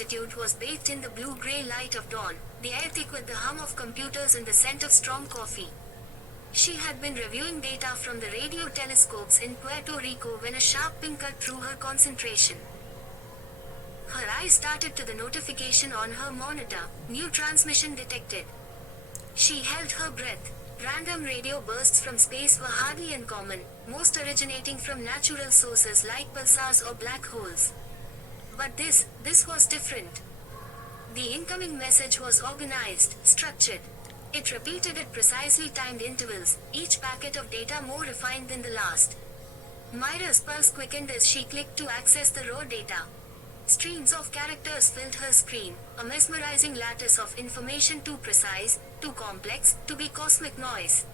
Institute was bathed in the blue-gray light of dawn, the air thick with the hum of computers and the scent of strong coffee. She had been reviewing data from the radio telescopes in Puerto Rico when a sharp ping cut through her concentration. Her eyes started to the notification on her monitor, new transmission detected. She held her breath. Random radio bursts from space were hardly uncommon, most originating from natural sources like pulsars or black holes. But this was different. The incoming message was organized, structured. It repeated at precisely timed intervals, each packet of data more refined than the last. Mira's pulse quickened as she clicked to access the raw data. Streams of characters filled her screen, a mesmerizing lattice of information too precise, too complex, to be cosmic noise.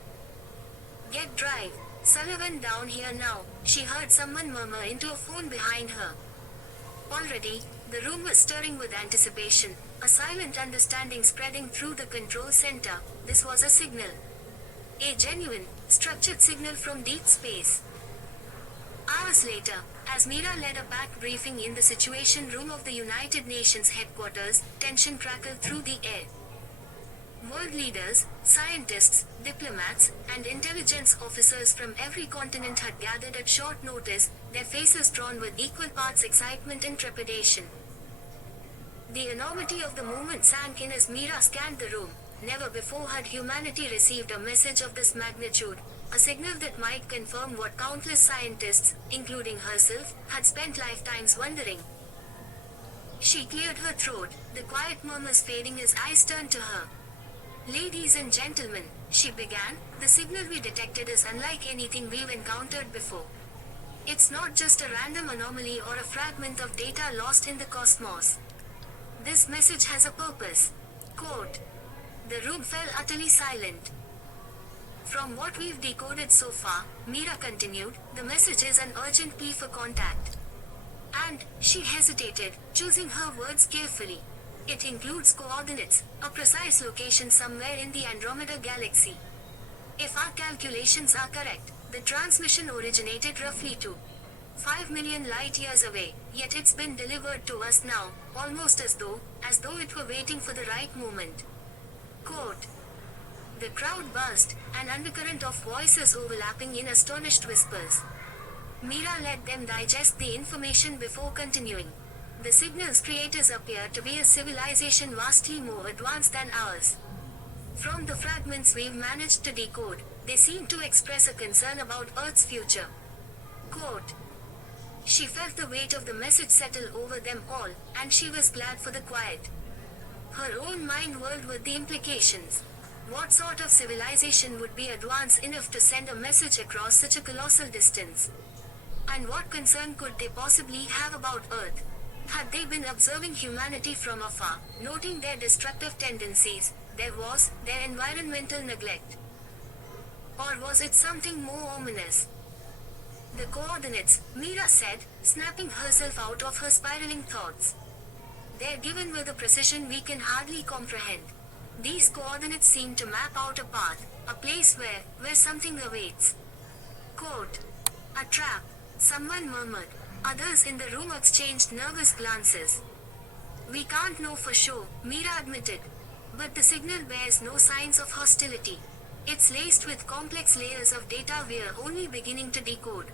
"Get drive, Sullivan down here now," she heard someone murmur into a phone behind her. Already, the room was stirring with anticipation, a silent understanding spreading through the control center. This was a signal. A genuine, structured signal from deep space. Hours later, as Mira led a packed briefing in the Situation Room of the United Nations headquarters, tension crackled through the air. World leaders, scientists, diplomats, and intelligence officers from every continent had gathered at short notice, their faces drawn with equal parts excitement and trepidation. The enormity of the moment sank in as Mira scanned the room. Never before had humanity received a message of this magnitude, a signal that might confirm what countless scientists, including herself, had spent lifetimes wondering. She cleared her throat, the quiet murmurs fading as eyes turned to her. "Ladies and gentlemen," she began, "the signal we detected is unlike anything we've encountered before. It's not just a random anomaly or a fragment of data lost in the cosmos. This message has a purpose." Quote. The room fell utterly silent. "From what we've decoded so far," Mira continued, "the message is an urgent plea for contact. And," she hesitated, choosing her words carefully, "it includes coordinates, a precise location somewhere in the Andromeda galaxy. If our calculations are correct, the transmission originated roughly 5 million light-years away, yet it's been delivered to us now, almost as though it were waiting for the right moment." Quote. The crowd buzzed, an undercurrent of voices overlapping in astonished whispers. Mira let them digest the information before continuing. "The signal's creators appear to be a civilization vastly more advanced than ours. From the fragments we've managed to decode, they seem to express a concern about Earth's future." Quote. She felt the weight of the message settle over them all, and she was glad for the quiet. Her own mind whirled with the implications. What sort of civilization would be advanced enough to send a message across such a colossal distance? And what concern could they possibly have about Earth? Had they been observing humanity from afar, noting their destructive tendencies, their environmental neglect? Or was it something more ominous? "The coordinates," Mira said, snapping herself out of her spiraling thoughts. "They're given with a precision we can hardly comprehend. These coordinates seem to map out a path, a place where something awaits." Quote. "A trap," someone murmured. Others in the room exchanged nervous glances. "We can't know for sure," Mira admitted. "But the signal bears no signs of hostility. It's laced with complex layers of data we're only beginning to decode.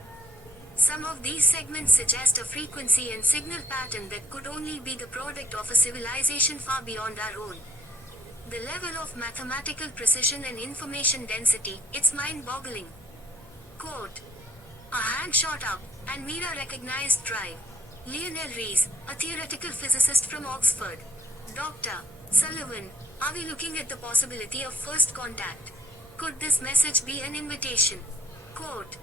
Some of these segments suggest a frequency and signal pattern that could only be the product of a civilization far beyond our own. The level of mathematical precision and information density, it's mind-boggling." Quote. A hand shot up, and Mira recognized Drive. Lionel Rees, a theoretical physicist from Oxford. "Dr. Sullivan, are we looking at the possibility of first contact? Could this message be an invitation?" Quote.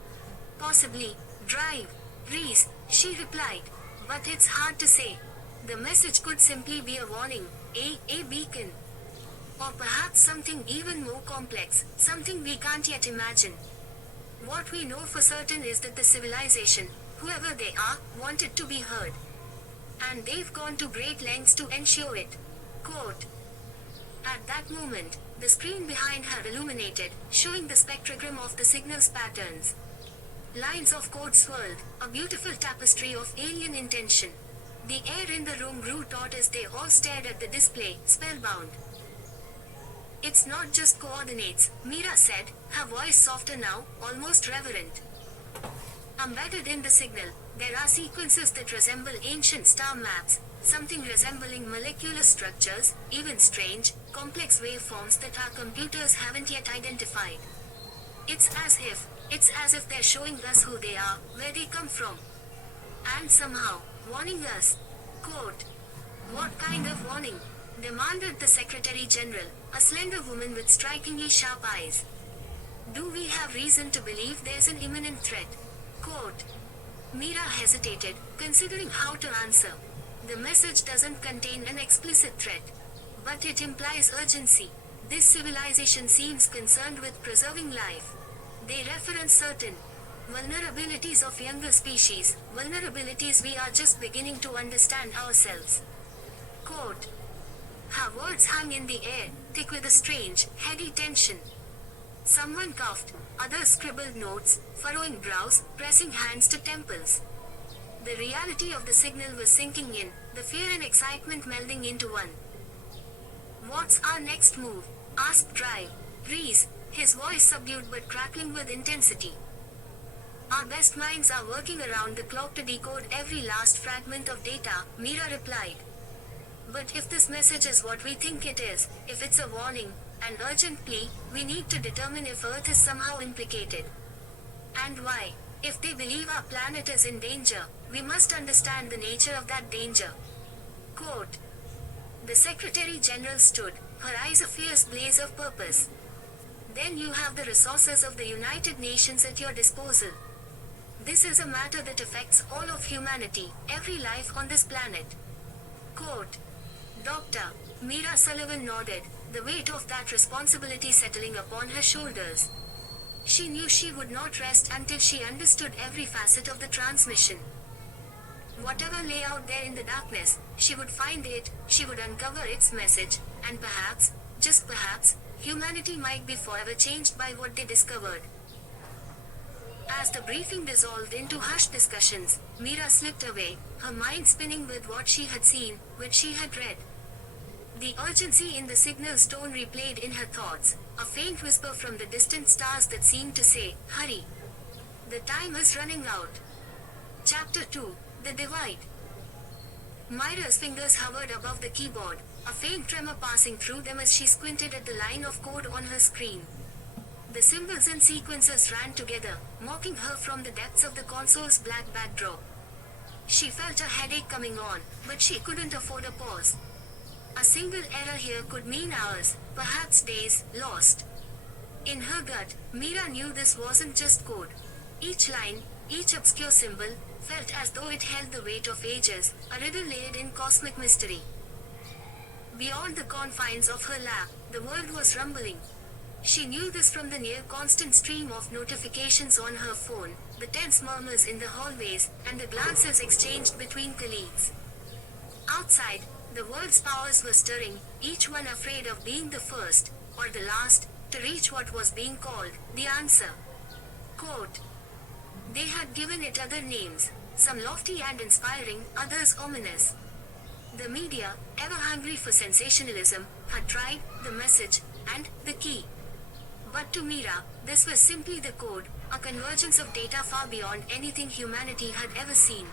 "Possibly, Drive, Rees," she replied. "But it's hard to say. The message could simply be a warning, a beacon. Or perhaps something even more complex, something we can't yet imagine. What we know for certain is that the civilization, whoever they are, wanted to be heard. And they've gone to great lengths to ensure it." Quote. At that moment, the screen behind her illuminated, showing the spectrogram of the signal's patterns. Lines of code swirled, a beautiful tapestry of alien intention. The air in the room grew taut as they all stared at the display, spellbound. It's not just coordinates, Mira said, her voice softer now, almost reverent. Embedded in the signal, there are sequences that resemble ancient star maps, something resembling molecular structures, even strange, complex waveforms that our computers haven't yet identified. It's as if they're showing us who they are, where they come from. And somehow, warning us. Quote. What kind of warning? Demanded the Secretary General, a slender woman with strikingly sharp eyes. Do we have reason to believe there's an imminent threat? Quote. Mira hesitated, considering how to answer. The message doesn't contain an explicit threat. But it implies urgency. This civilization seems concerned with preserving life. They reference certain vulnerabilities of younger species, vulnerabilities we are just beginning to understand ourselves. Quote. Her words hung in the air, thick with a strange, heady tension. Someone coughed, others scribbled notes, furrowing brows, pressing hands to temples. The reality of the signal was sinking in, the fear and excitement melding into one. What's our next move? Asked Reese, his voice subdued but crackling with intensity. Our best minds are working around the clock to decode every last fragment of data, Mira replied. But if this message is what we think it is, if it's a warning, an urgent plea, we need to determine if Earth is somehow implicated. And why? If they believe our planet is in danger, we must understand the nature of that danger. Quote. The Secretary General stood, her eyes a fierce blaze of purpose. Then you have the resources of the United Nations at your disposal. This is a matter that affects all of humanity, every life on this planet. Quote. Dr. Mira Sullivan nodded, the weight of that responsibility settling upon her shoulders. She knew she would not rest until she understood every facet of the transmission. Whatever lay out there in the darkness, she would find it, she would uncover its message, and perhaps, just perhaps, humanity might be forever changed by what they discovered. As the briefing dissolved into hushed discussions, Mira slipped away, her mind spinning with what she had seen, what she had read. The urgency in the signal's tone replayed in her thoughts, a faint whisper from the distant stars that seemed to say, hurry. The time is running out. Chapter 2, The Divide. Myra's fingers hovered above the keyboard, a faint tremor passing through them as she squinted at the line of code on her screen. The symbols and sequences ran together, mocking her from the depths of the console's black backdrop. She felt a headache coming on, but she couldn't afford a pause. A single error here could mean hours, perhaps days, lost. In her gut, Mira knew this wasn't just code. Each line, each obscure symbol, felt as though it held the weight of ages, a riddle layered in cosmic mystery. Beyond the confines of her lab, the world was rumbling. She knew this from the near-constant stream of notifications on her phone, the tense murmurs in the hallways, and the glances exchanged between colleagues. Outside, the world's powers were stirring, each one afraid of being the first, or the last, to reach what was being called, the answer. Quote. They had given it other names, some lofty and inspiring, others ominous. The media, ever hungry for sensationalism, had tried the message and the key. But to Mira, this was simply the code, a convergence of data far beyond anything humanity had ever seen.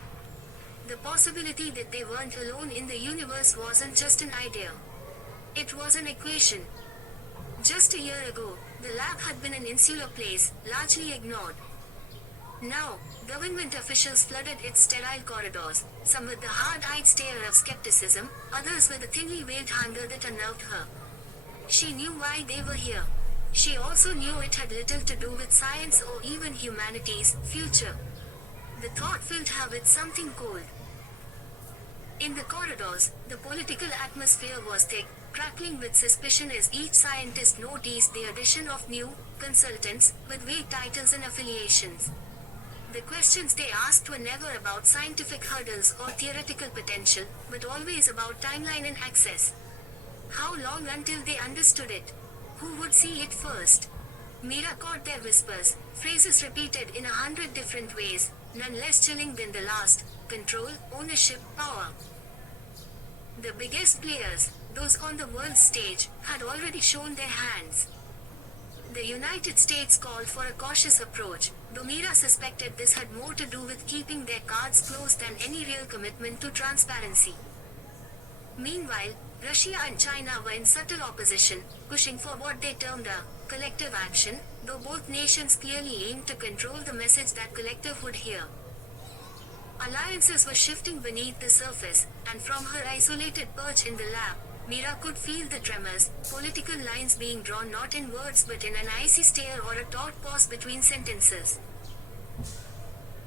The possibility that they weren't alone in the universe wasn't just an idea. It was an equation. Just a year ago, the lab had been an insular place, largely ignored. Now, government officials flooded its sterile corridors, some with the hard-eyed stare of skepticism, others with a thinly veiled hunger that unnerved her. She knew why they were here. She also knew it had little to do with science or even humanity's future. The thought filled her with something cold. In the corridors, the political atmosphere was thick, crackling with suspicion as each scientist noticed the addition of new consultants with vague titles and affiliations. The questions they asked were never about scientific hurdles or theoretical potential, but always about timeline and access. How long until they understood it? Who would see it first? Mira caught their whispers, phrases repeated in 100 different ways, none less chilling than the last: control, ownership, power. The biggest players, those on the world stage, had already shown their hands. The United States called for a cautious approach, though Mira suspected this had more to do with keeping their cards close than any real commitment to transparency. Meanwhile, Russia and China were in subtle opposition, pushing for what they termed a collective action, though both nations clearly aimed to control the message that collective would hear. Alliances were shifting beneath the surface, and from her isolated perch in the lab, Mira could feel the tremors, political lines being drawn not in words but in an icy stare or a taut pause between sentences.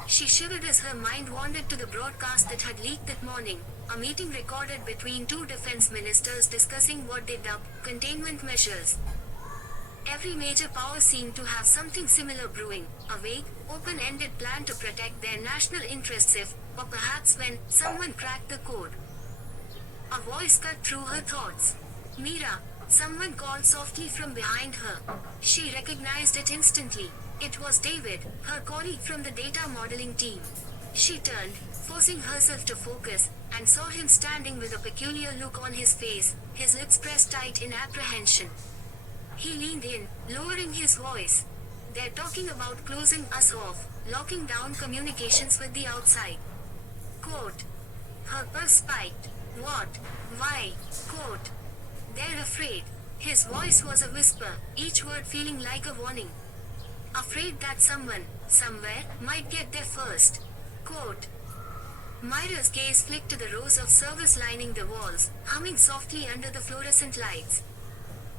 She shivered as her mind wandered to the broadcast that had leaked that morning, a meeting recorded between two defense ministers discussing what they dubbed containment measures. Every major power seemed to have something similar brewing, a vague, open-ended plan to protect their national interests if, or perhaps when, someone cracked the code. A voice cut through her thoughts. "Mira," someone called softly from behind her. She recognized it instantly. It was David, her colleague from the data modeling team. She turned, forcing herself to focus, and saw him standing with a peculiar look on his face, his lips pressed tight in apprehension. He leaned in, lowering his voice. "They're talking about closing us off, locking down communications with the outside." Quote. Her pulse spiked. "What? Why?" Quote. "They're afraid." His voice was a whisper, each word feeling like a warning. "Afraid that someone, somewhere, might get there first." Quote. Myra's gaze flicked to the rows of servers lining the walls, humming softly under the fluorescent lights.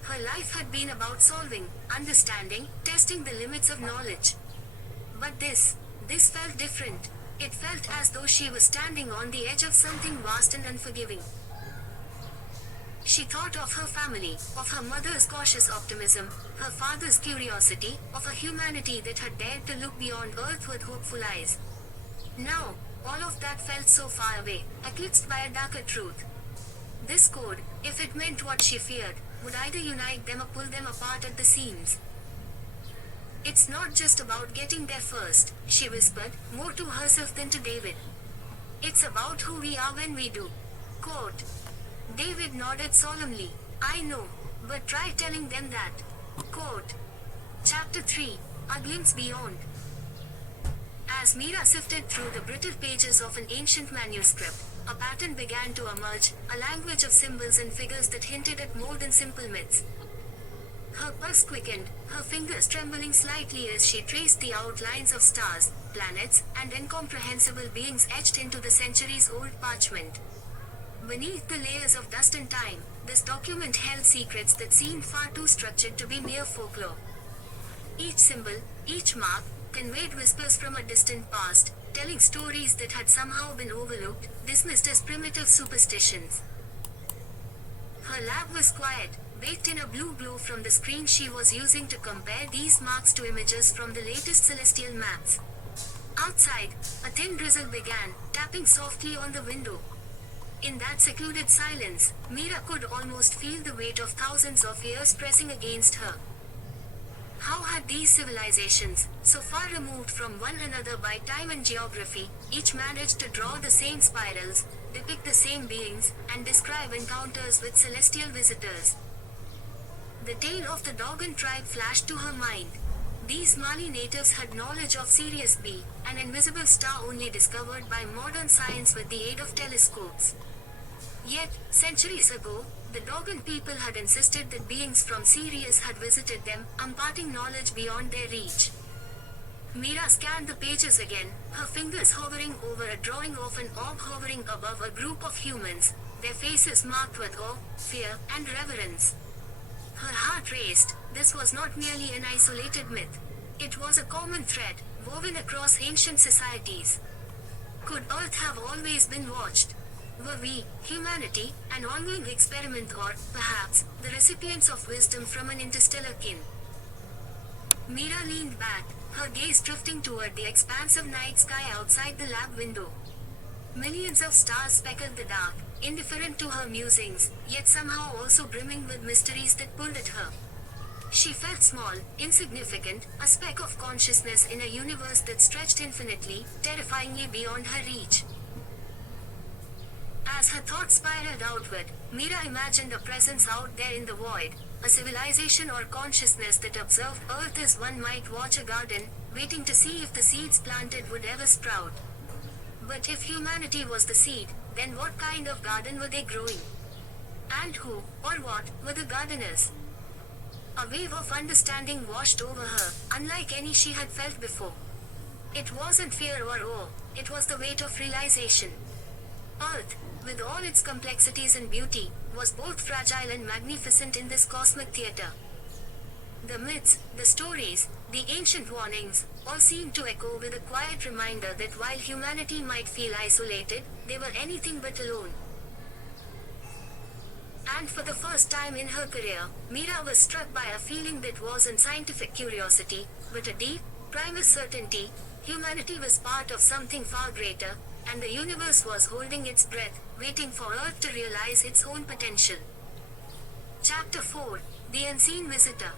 Her life had been about solving, understanding, testing the limits of knowledge. But this felt different. It felt as though she was standing on the edge of something vast and unforgiving. She thought of her family, of her mother's cautious optimism, her father's curiosity, of a humanity that had dared to look beyond Earth with hopeful eyes. Now, all of that felt so far away, eclipsed by a darker truth. This code, if it meant what she feared, would either unite them or pull them apart at the seams. "It's not just about getting there first," she whispered, more to herself than to David. "It's about who we are when we do." Quote. David nodded solemnly. "I know, but try telling them that." Quote. Chapter 3, A Glimpse Beyond. As Mira sifted through the brittle pages of an ancient manuscript, a pattern began to emerge, a language of symbols and figures that hinted at more than simple myths. Her pulse quickened, her fingers trembling slightly as she traced the outlines of stars, planets, and incomprehensible beings etched into the centuries-old parchment. Beneath the layers of dust and time, this document held secrets that seemed far too structured to be mere folklore. Each symbol, each mark, conveyed whispers from a distant past, telling stories that had somehow been overlooked, dismissed as primitive superstitions. Her lab was quiet, baked in a blue glow from the screen she was using to compare these marks to images from the latest celestial maps. Outside, a thin drizzle began, tapping softly on the window. In that secluded silence, Mira could almost feel the weight of thousands of years pressing against her. How had these civilizations, so far removed from one another by time and geography, each managed to draw the same spirals, depict the same beings, and describe encounters with celestial visitors? The tale of the Dogon tribe flashed to her mind. These Mali natives had knowledge of Sirius B, an invisible star only discovered by modern science with the aid of telescopes. Yet, centuries ago, the Dogon people had insisted that beings from Sirius had visited them, imparting knowledge beyond their reach. Mira scanned the pages again, her fingers hovering over a drawing of an orb hovering above a group of humans, their faces marked with awe, fear, and reverence. Her heart raced. This was not merely an isolated myth. It was a common thread, woven across ancient societies. Could Earth have always been watched? Were we, humanity, an ongoing experiment or, perhaps, the recipients of wisdom from an interstellar kin? Mira leaned back, her gaze drifting toward the expansive night sky outside the lab window. Millions of stars speckled the dark, indifferent to her musings, yet somehow also brimming with mysteries that pulled at her. She felt small, insignificant, a speck of consciousness in a universe that stretched infinitely, terrifyingly beyond her reach. As her thoughts spiraled outward, Mira imagined a presence out there in the void, a civilization or consciousness that observed Earth as one might watch a garden, waiting to see if the seeds planted would ever sprout. But if humanity was the seed, then what kind of garden were they growing? And who, or what, were the gardeners? A wave of understanding washed over her, unlike any she had felt before. It wasn't fear or awe, it was the weight of realization. Earth, with all its complexities and beauty, was both fragile and magnificent in this cosmic theater. The myths, the stories, the ancient warnings, all seemed to echo with a quiet reminder that while humanity might feel isolated, they were anything but alone. And for the first time in her career, Mira was struck by a feeling that wasn't scientific curiosity, but a deep, primal certainty. Humanity was part of something far greater, and the universe was holding its breath, waiting for Earth to realize its own potential. Chapter 4: The Unseen Visitor.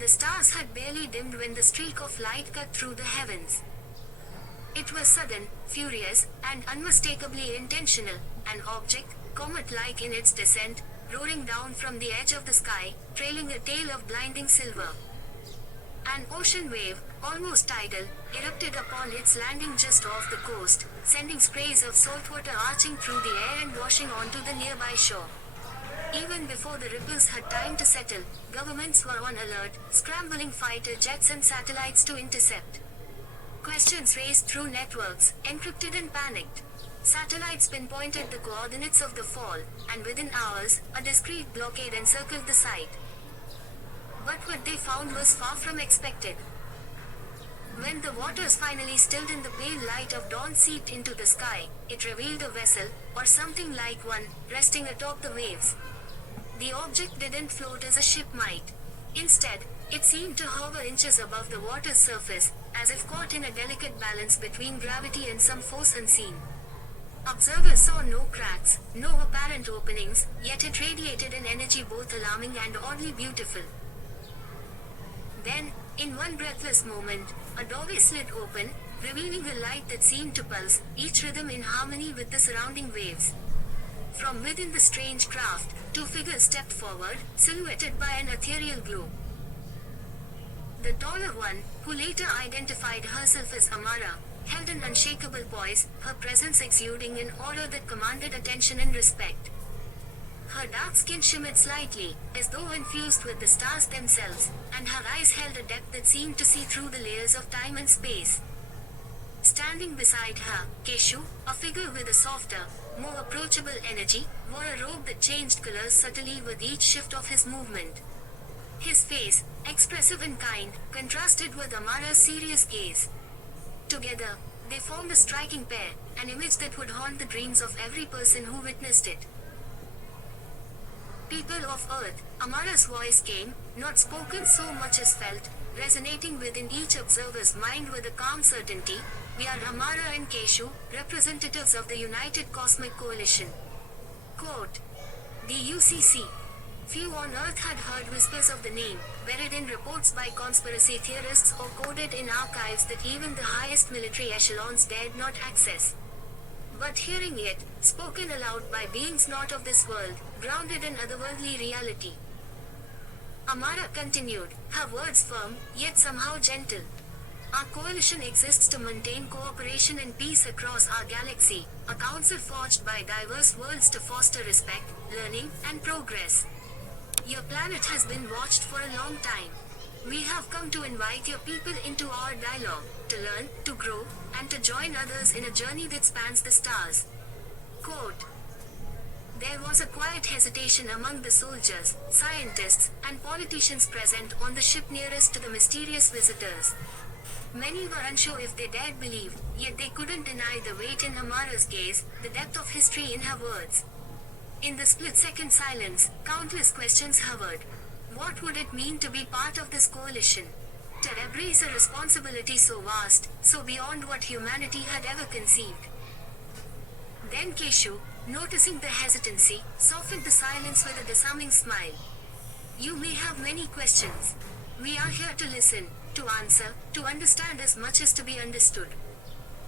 The stars had barely dimmed when the streak of light cut through the heavens. It was sudden, furious, and unmistakably intentional, an object, comet-like in its descent, roaring down from the edge of the sky, trailing a tail of blinding silver. An ocean wave, almost tidal, erupted upon its landing just off the coast, sending sprays of saltwater arching through the air and washing onto the nearby shore. Even before the ripples had time to settle, governments were on alert, scrambling fighter jets and satellites to intercept. Questions raced through networks, encrypted and panicked. Satellites pinpointed the coordinates of the fall, and within hours, a discreet blockade encircled the site. But what they found was far from expected. When the waters finally stilled and the pale light of dawn seeped into the sky, it revealed a vessel, or something like one, resting atop the waves. The object didn't float as a ship might. Instead, it seemed to hover inches above the water's surface, as if caught in a delicate balance between gravity and some force unseen. Observers saw no cracks, no apparent openings, yet it radiated an energy both alarming and oddly beautiful. Then, in one breathless moment, a doorway slid open, revealing a light that seemed to pulse, each rhythm in harmony with the surrounding waves. From within the strange craft, two figures stepped forward, silhouetted by an ethereal glow. The taller one, who later identified herself as Amara, held an unshakable poise, her presence exuding an aura that commanded attention and respect. Her dark skin shimmered slightly, as though infused with the stars themselves, and her eyes held a depth that seemed to see through the layers of time and space. Standing beside her, Keshu, a figure with a softer, more approachable energy, wore a robe that changed colors subtly with each shift of his movement. His face, expressive and kind, contrasted with Amara's serious gaze. Together, they formed a striking pair, an image that would haunt the dreams of every person who witnessed it. People of Earth, Amara's voice came, not spoken so much as felt, resonating within each observer's mind with a calm certainty. We are Amara and Keshu, representatives of the United Cosmic Coalition. Quote, the UCC. Few on Earth had heard whispers of the name, buried in reports by conspiracy theorists or coded in archives that even the highest military echelons dared not access. But hearing it, spoken aloud by beings not of this world, grounded in otherworldly reality. Amara continued, her words firm, yet somehow gentle. Our coalition exists to maintain cooperation and peace across our galaxy, a council forged by diverse worlds to foster respect, learning, and progress. Your planet has been watched for a long time. We have come to invite your people into our dialogue, to learn, to grow, and to join others in a journey that spans the stars. Quote, there was a quiet hesitation among the soldiers, scientists, and politicians present on the ship nearest to the mysterious visitors. Many were unsure if they dared believe, yet they couldn't deny the weight in Amara's gaze, the depth of history in her words. In the split-second silence, countless questions hovered. What would it mean to be part of this coalition? To embrace a responsibility so vast, so beyond what humanity had ever conceived. Then Keshu, noticing the hesitancy, softened the silence with a disarming smile. You may have many questions. We are here to listen, to answer, to understand as much as to be understood.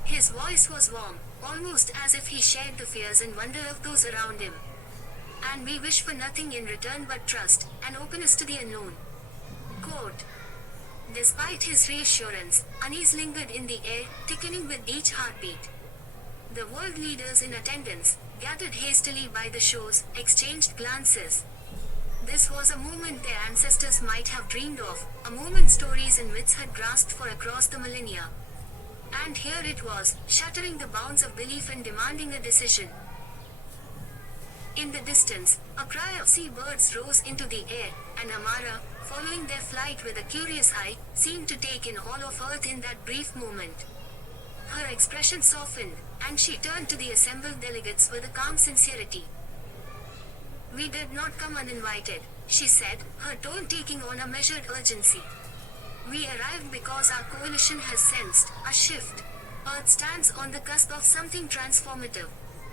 His voice was warm, almost as if he shared the fears and wonder of those around him. And we wish for nothing in return but trust, and openness to the unknown. Quote. Despite his reassurance, unease lingered in the air, thickening with each heartbeat. The world leaders in attendance, gathered hastily by the shores, exchanged glances. This was a moment their ancestors might have dreamed of, a moment stories and myths had grasped for across the millennia. And here it was, shattering the bounds of belief and demanding a decision. In the distance, a cry of seabirds rose into the air, and Amara, following their flight with a curious eye, seemed to take in all of Earth in that brief moment. Her expression softened, and she turned to the assembled delegates with a calm sincerity. "We did not come uninvited," she said, her tone taking on a measured urgency. "We arrived because our coalition has sensed a shift. Earth stands on the cusp of something transformative.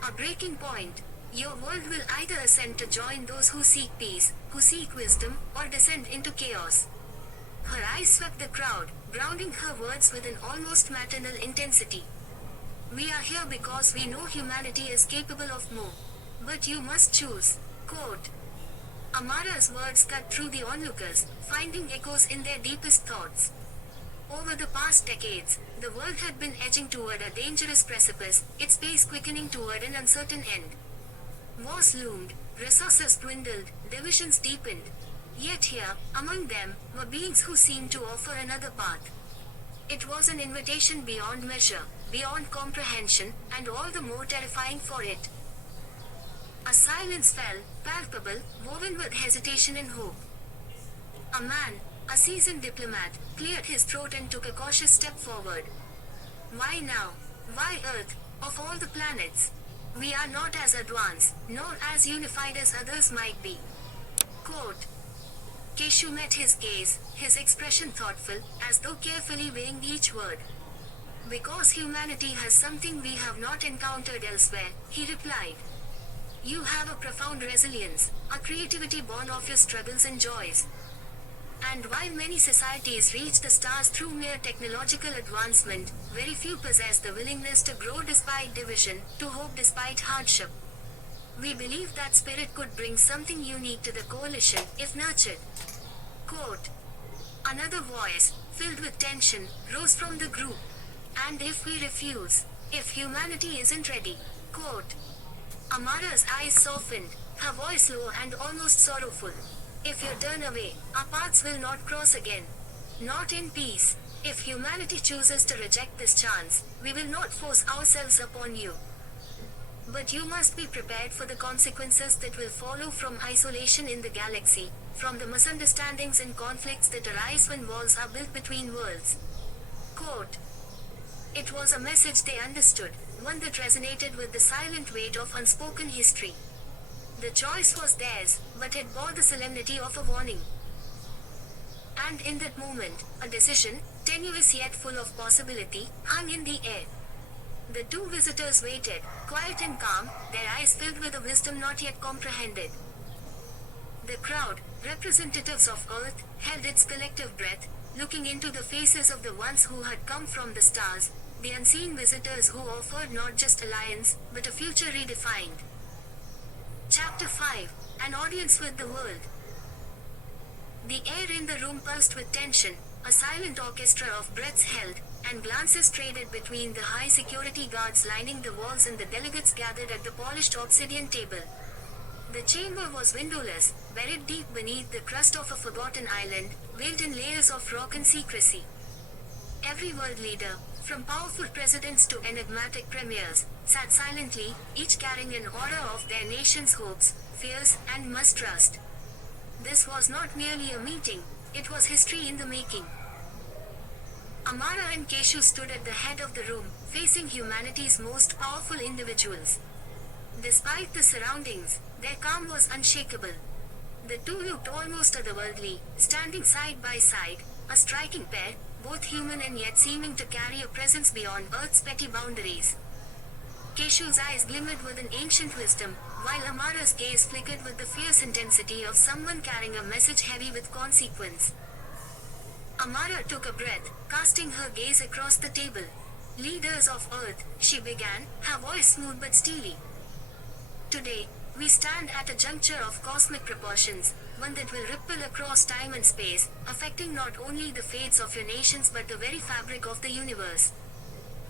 A breaking point. Your world will either ascend to join those who seek peace, who seek wisdom, or descend into chaos." Her eyes swept the crowd, grounding her words with an almost maternal intensity. "We are here because we know humanity is capable of more. But you must choose." Quote. Amara's words cut through the onlookers, finding echoes in their deepest thoughts. Over the past decades, the world had been edging toward a dangerous precipice, its pace quickening toward an uncertain end. Wars loomed, resources dwindled, divisions deepened. Yet here, among them, were beings who seemed to offer another path. It was an invitation beyond measure, beyond comprehension, and all the more terrifying for it. A silence fell, palpable, woven with hesitation and hope. A man, a seasoned diplomat, cleared his throat and took a cautious step forward. "Why now? Why Earth, of all the planets? We are not as advanced, nor as unified as others might be." Quote. Keshu met his gaze, his expression thoughtful, as though carefully weighing each word. "Because humanity has something we have not encountered elsewhere," he replied. "You have a profound resilience, a creativity born of your struggles and joys. And while many societies reach the stars through mere technological advancement, very few possess the willingness to grow despite division, to hope despite hardship. We believe that spirit could bring something unique to the coalition, if nurtured." Quote. Another voice, filled with tension, rose from the group. "And if we refuse? If humanity isn't ready?" Quote. Amara's eyes softened, her voice low and almost sorrowful. "If you turn away, our paths will not cross again. Not in peace. If humanity chooses to reject this chance, we will not force ourselves upon you. But you must be prepared for the consequences that will follow from isolation in the galaxy, from the misunderstandings and conflicts that arise when walls are built between worlds." Quote. It was a message they understood, one that resonated with the silent weight of unspoken history. The choice was theirs, but it bore the solemnity of a warning. And in that moment, a decision, tenuous yet full of possibility, hung in the air. The two visitors waited, quiet and calm, their eyes filled with a wisdom not yet comprehended. The crowd, representatives of Earth, held its collective breath, looking into the faces of the ones who had come from the stars, the unseen visitors who offered not just alliance, but a future redefined. Chapter 5. An Audience with the World. The air in the room pulsed with tension, a silent orchestra of breaths held, and glances traded between the high security guards lining the walls and the delegates gathered at the polished obsidian table. The chamber was windowless, buried deep beneath the crust of a forgotten island, veiled in layers of rock and secrecy. Every world leader, from powerful presidents to enigmatic premiers, sat silently, each carrying an aura of their nation's hopes, fears, and mistrust. This was not merely a meeting, it was history in the making. Amara and Keshu stood at the head of the room, facing humanity's most powerful individuals. Despite the surroundings, their calm was unshakable. The two looked almost otherworldly, standing side by side, a striking pair, both human and yet seeming to carry a presence beyond Earth's petty boundaries. Keshu's eyes glimmered with an ancient wisdom, while Amara's gaze flickered with the fierce intensity of someone carrying a message heavy with consequence. Amara took a breath, casting her gaze across the table. Leaders of Earth, she began, her voice smooth but steely. Today, we stand at a juncture of cosmic proportions, one that will ripple across time and space, affecting not only the fates of your nations but the very fabric of the universe.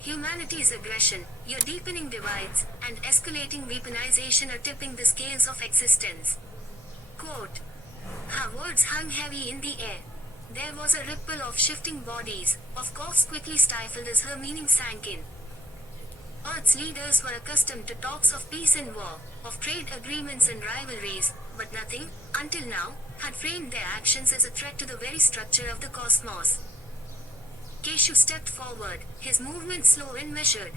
Humanity's aggression, your deepening divides, and escalating weaponization are tipping the scales of existence. Quote. Her words hung heavy in the air. There was a ripple of shifting bodies, of coughs quickly stifled as her meaning sank in. Earth's leaders were accustomed to talks of peace and war, of trade agreements and rivalries, but nothing, until now, had framed their actions as a threat to the very structure of the cosmos. Keshu stepped forward, his movement slow and measured.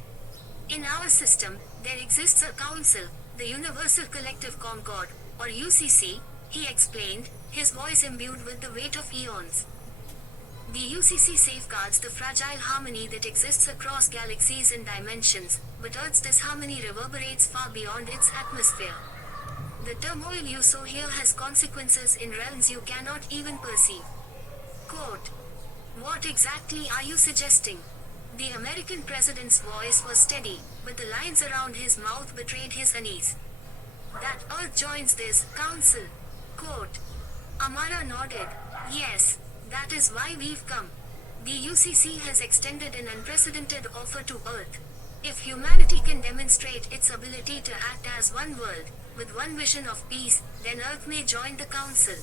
In our system, there exists a council, the Universal Collective Concord, or UCC, he explained, his voice imbued with the weight of eons. The UCC safeguards the fragile harmony that exists across galaxies and dimensions, but Earth's disharmony reverberates far beyond its atmosphere. The turmoil you sow here has consequences in realms you cannot even perceive. Quote. What exactly are you suggesting? The American president's voice was steady, but the lines around his mouth betrayed his unease. That Earth joins this council. Quote. Amara nodded. Yes, that is why we've come. The UCC has extended an unprecedented offer to Earth. If humanity can demonstrate its ability to act as one world, with one vision of peace, then Earth may join the council.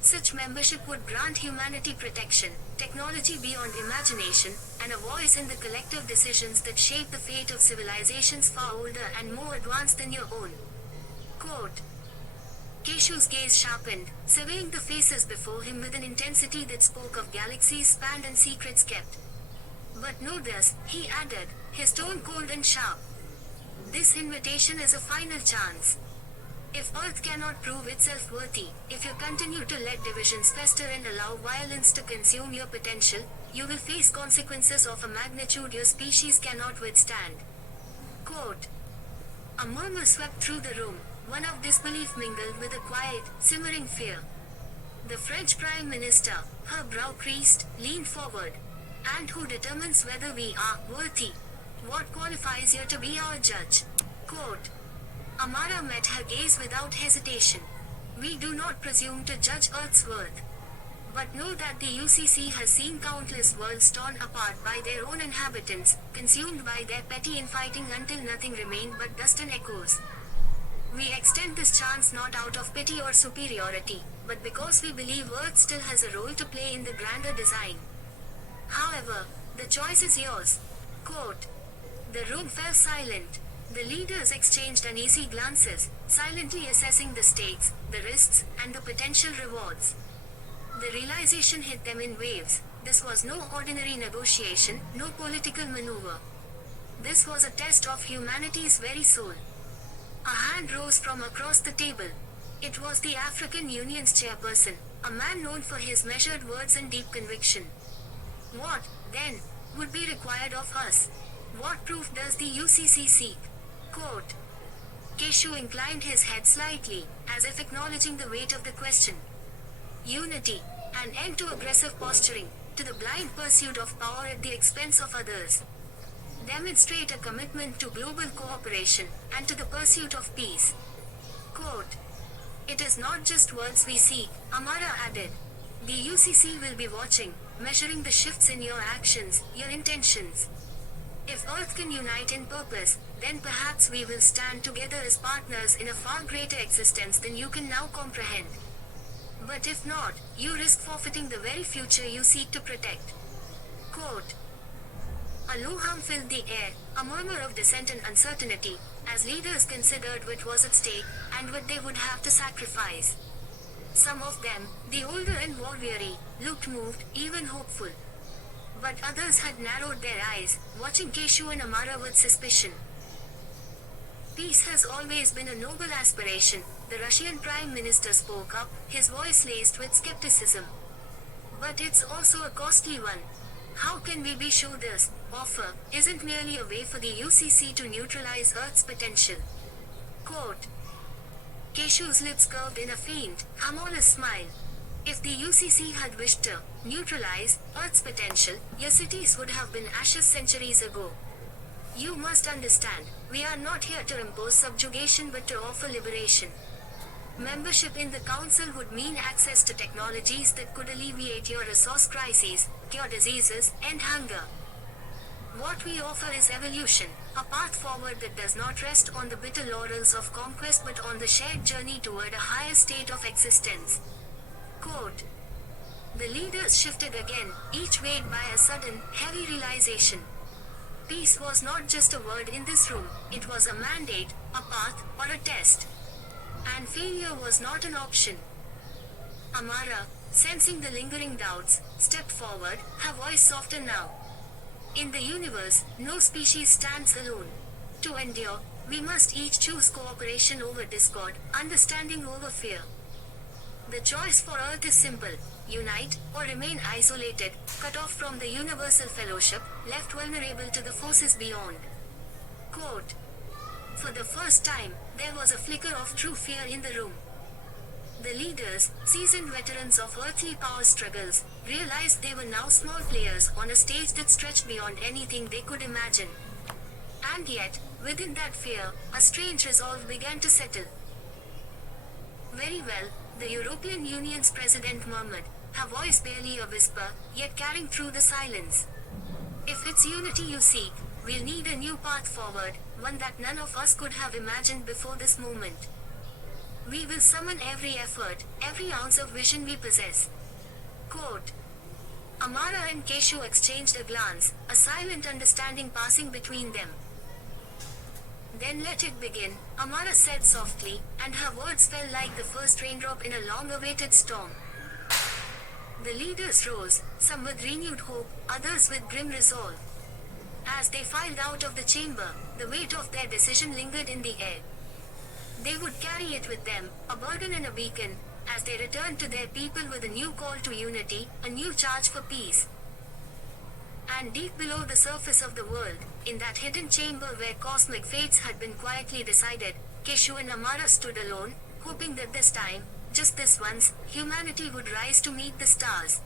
Such membership would grant humanity protection, technology beyond imagination, and a voice in the collective decisions that shape the fate of civilizations far older and more advanced than your own. Quote. Keshu's gaze sharpened, surveying the faces before him with an intensity that spoke of galaxies spanned and secrets kept. But know this, he added, his tone cold and sharp. This invitation is a final chance. If Earth cannot prove itself worthy, if you continue to let divisions fester and allow violence to consume your potential, you will face consequences of a magnitude your species cannot withstand. Quote. A murmur swept through the room, one of disbelief mingled with a quiet, simmering fear. The French Prime Minister, her brow creased, leaned forward. And who determines whether we are worthy? What qualifies you to be our judge? Quote. Amara met her gaze without hesitation. We do not presume to judge Earth's worth. But know that the UCC has seen countless worlds torn apart by their own inhabitants, consumed by their petty infighting until nothing remained but dust and echoes. We extend this chance not out of pity or superiority, but because we believe Earth still has a role to play in the grander design. However, the choice is yours. Quote. The room fell silent. The leaders exchanged uneasy glances, silently assessing the stakes, the risks, and the potential rewards. The realization hit them in waves. This was no ordinary negotiation, no political maneuver. This was a test of humanity's very soul. A hand rose from across the table. It was the African Union's chairperson, a man known for his measured words and deep conviction. What, then, would be required of us? What proof does the UCC seek? Quote. Keshu inclined his head slightly, as if acknowledging the weight of the question. Unity, an end to aggressive posturing, to the blind pursuit of power at the expense of others. Demonstrate a commitment to global cooperation, and to the pursuit of peace. Quote. It is not just words we seek, Amara added. The UCC will be watching, measuring the shifts in your actions, your intentions. If Earth can unite in purpose, then perhaps we will stand together as partners in a far greater existence than you can now comprehend. But if not, you risk forfeiting the very future you seek to protect. Quote. A low hum filled the air, a murmur of dissent and uncertainty, as leaders considered what was at stake, and what they would have to sacrifice. Some of them, the older and war-weary, looked moved, even hopeful. But others had narrowed their eyes, watching Keshu and Amara with suspicion. Peace has always been a noble aspiration, the Russian Prime Minister spoke up, his voice laced with skepticism. But it's also a costly one. How can we be sure this offer isn't merely a way for the UCC to neutralize Earth's potential? Quote. Keshu's lips curved in a faint, humorous smile. If the UCC had wished to neutralize Earth's potential, your cities would have been ashes centuries ago. You must understand, we are not here to impose subjugation but to offer liberation. Membership in the Council would mean access to technologies that could alleviate your resource crises, cure diseases, end hunger. What we offer is evolution, a path forward that does not rest on the bitter laurels of conquest but on the shared journey toward a higher state of existence. Quote. The leaders shifted again, each weighed by a sudden, heavy realization. Peace was not just a word in this room, it was a mandate, a path, or a test. And failure was not an option. Amara, sensing the lingering doubts, stepped forward, her voice softer now. In the universe, no species stands alone. To endure, we must each choose cooperation over discord, understanding over fear. The choice for Earth is simple: unite, or remain isolated, cut off from the universal fellowship, left vulnerable to the forces beyond. Quote. For the first time, there was a flicker of true fear in the room. The leaders, seasoned veterans of earthly power struggles, realized they were now small players on a stage that stretched beyond anything they could imagine. And yet, within that fear, a strange resolve began to settle. Very well, the European Union's president murmured, her voice barely a whisper, yet carrying through the silence. If it's unity you seek, we'll need a new path forward, one that none of us could have imagined before this moment. We will summon every effort, every ounce of vision we possess. Quote. Amara and Keshu exchanged a glance, a silent understanding passing between them. Then let it begin, Amara said softly, and her words fell like the first raindrop in a long-awaited storm. The leaders rose, some with renewed hope, others with grim resolve. As they filed out of the chamber, the weight of their decision lingered in the air. They would carry it with them, a burden and a beacon, as they returned to their people with a new call to unity, a new charge for peace. And deep below the surface of the world, in that hidden chamber where cosmic fates had been quietly decided, Keshu and Amara stood alone, hoping that this time, just this once, humanity would rise to meet the stars.